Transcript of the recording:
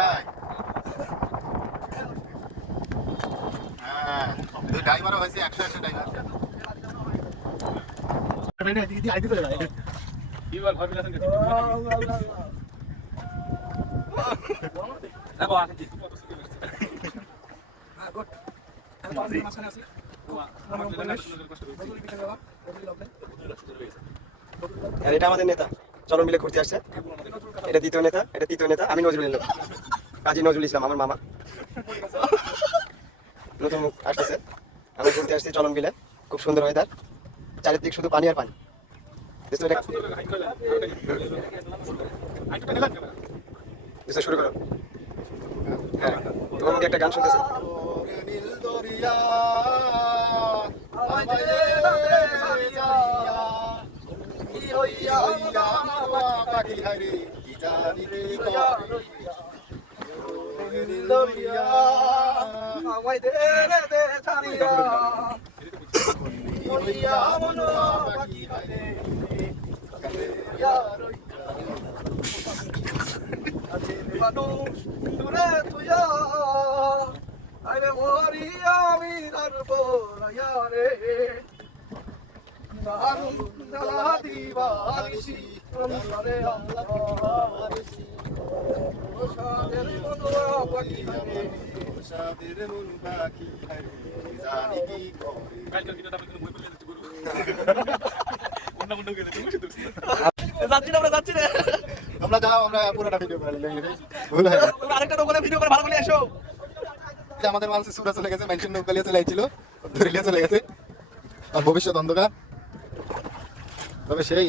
ভাই। হ্যাঁ, দুই ড্রাইভারও হয়েছে 100 ড্রাইভার। আর এটা আমাদের নেতা, চলন মিলে ঘুরতে আসছে। এটা দ্বিতীয় নেতা, এটা তৃতীয় নেতা। আমি নজরুল ইসলাম, কাজী নজরুল ইসলাম আমার মামা। নতুন মুখ আসতেছে। আমি ঘুরতে আসছি চলন মিলে, খুব সুন্দর ওয়েদার, চারিদিক শুধু পানি আর পানি। শুরু করো। হ্যাঁ, তোমার মুখে একটা গান শুনতেছে। তোমরা যাও, আমরা পুরোটা ভিডিও করে ভুল হয় আরেকটা নৌকা ভিডিও করে ভালো করে এসো। আমাদের মানুষ সুরা চলে গেছে, মেনশন নৌকা নিয়ে চলে আইছিল, ধরে নিয়ে চলে গেছে, আর ভবিষ্যৎ অন্ধকার। তবে সেই